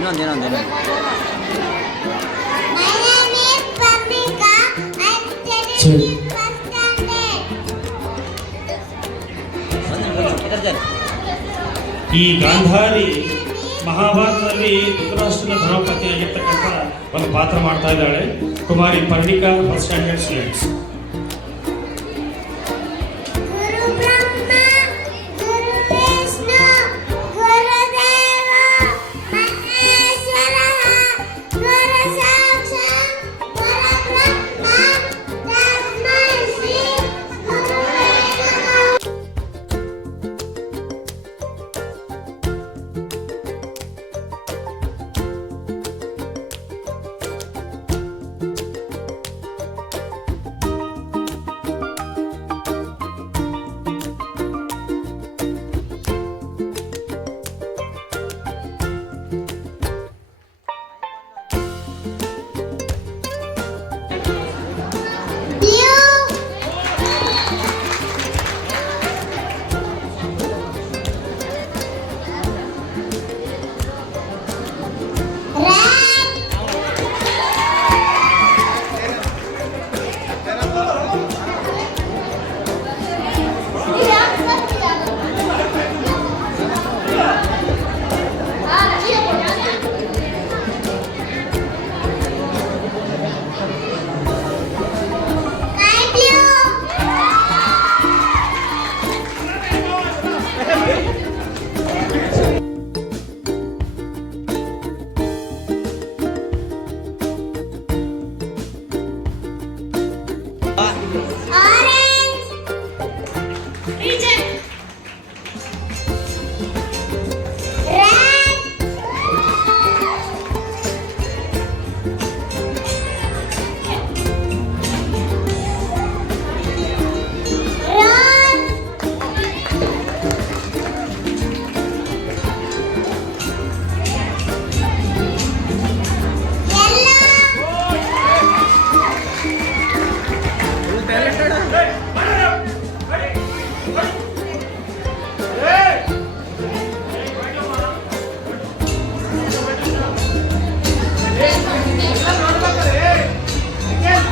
ಇನ್ನೊಂದು My name is Pavlika. I'm studying ಸರಿ. in first standard. ಈ ಗಾಂಧಾರಿ ಮಹಾಭಾರತದಲ್ಲಿ ಧೃತರಾಷ್ಟ್ರನ ಧರ್ಮಪತ್ನಿಯಾಗಿರ್ತಕ್ಕಂಥ ಒಂದು ಪಾತ್ರ ಮಾಡ್ತಾ ಇದ್ದಾಳೆ Kumari Parnika first standard students. Guru Brahma, Guru Vishnu, Guru Deva, Maheshwara, Guru Sakshat, Guru Brahma, Tasmai Shri Gurave Namah. Blue, red, sky blue. Orange, red, rose, yellow,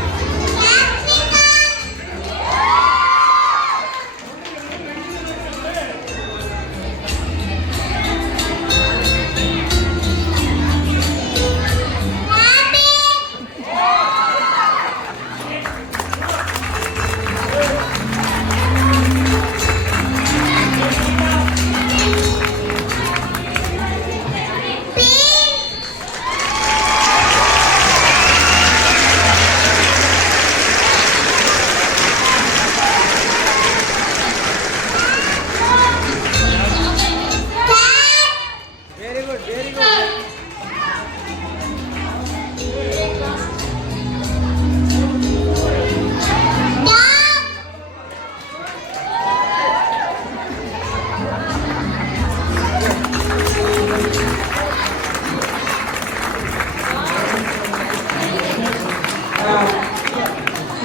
pink, cat, very good. dog,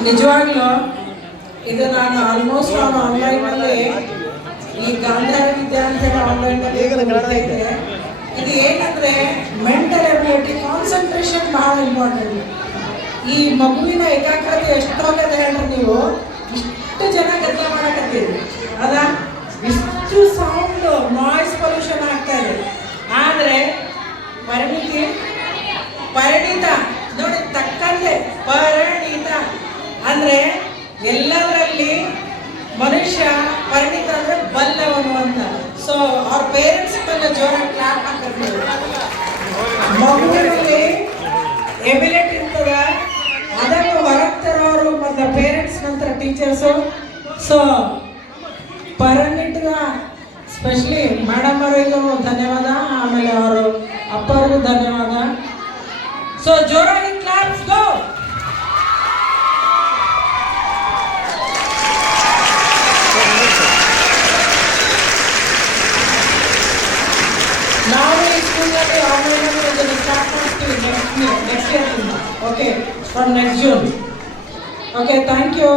ನಿಜವಾಗ್ಲೂ ಇದು ನಾನು ಆಲ್ಮೋಸ್ಟ್ ಆನ್ಲೈನಲ್ಲಿ ಈ ಗಾಂಧಾರ ವಿದ್ಯಾರ್ಥಿಗಳ ಆನ್ಲೈನಲ್ಲಿ ಇದು ಏನಂದ್ರೆ mental ability concentration ಬಹಳ ಇಂಪಾರ್ಟೆಂಟ್. ಈ ಮಗುವಿನ ಏಕಾಗ್ರತೆ ಎಷ್ಟೋಗದೆ ಹೇಳ್ರಿ ನೀವು, ಇಷ್ಟು ಜನ ಗದ್ದಲ ಮಾಡಕತ್ತೀರಿ ಅದ, ಇಷ್ಟು ಸೌಂಡ್ ನಾಯ್ಸ್ ಪೊಲ್ಯೂಷನ್ ಆಗ್ತಾ ಇದೆ. ಆದರೆ ಪರಿಣಿತ ನೋಡಿ ತಕ್ಕಂತೆ ಪರಿಣಿತ ಅಂದ್ರೆ ಎಲ್ಲದರಲ್ಲಿ ಮನುಷ್ಯ ಪರಿಣಿತ ಅಂದ್ರೆ ಬಲ್ಲವನು ಅಂತ. ಸೊ ಅವ್ರ ಪೇರೆಂಟ್ಸ್ ಜೋರಾಗಿ ಕ್ಲಾಪ್ ಹಾಕಿರ್ತೀವಿ. ಮಗುವಿನಲ್ಲಿ ಎಬಿಲಿಟಿ ಇರ್ತದ, ಅದನ್ನು ಹೊರಗೆ ತರೋರು ಮತ್ತು ಪೇರೆಂಟ್ಸ್ ನಂತರ ಟೀಚರ್ಸು. ಸೊ ಪರಿಣಿತದ ಸ್ಪೆಷಲಿ ಮೇಡಮ್ ಅವರಿಗೂ ಧನ್ಯವಾದ, ಆಮೇಲೆ ಅವರು ಅಪ್ಪರಿಗೂ ಧನ್ಯವಾದ. ಸೊ ಜೋರಾಗಿ ಕ್ಲಾಪ್ಸ್ ಗೋ. ನಾವು ಈ ಸ್ಕೂಲಲ್ಲಿ ಆನ್ಲೈನಲ್ಲಿ ಇದನ್ನು ಸ್ಟಾರ್ಟ್ ಮಾಡ್ತೀವಿ next year. Okay, from next June. Okay, thank you.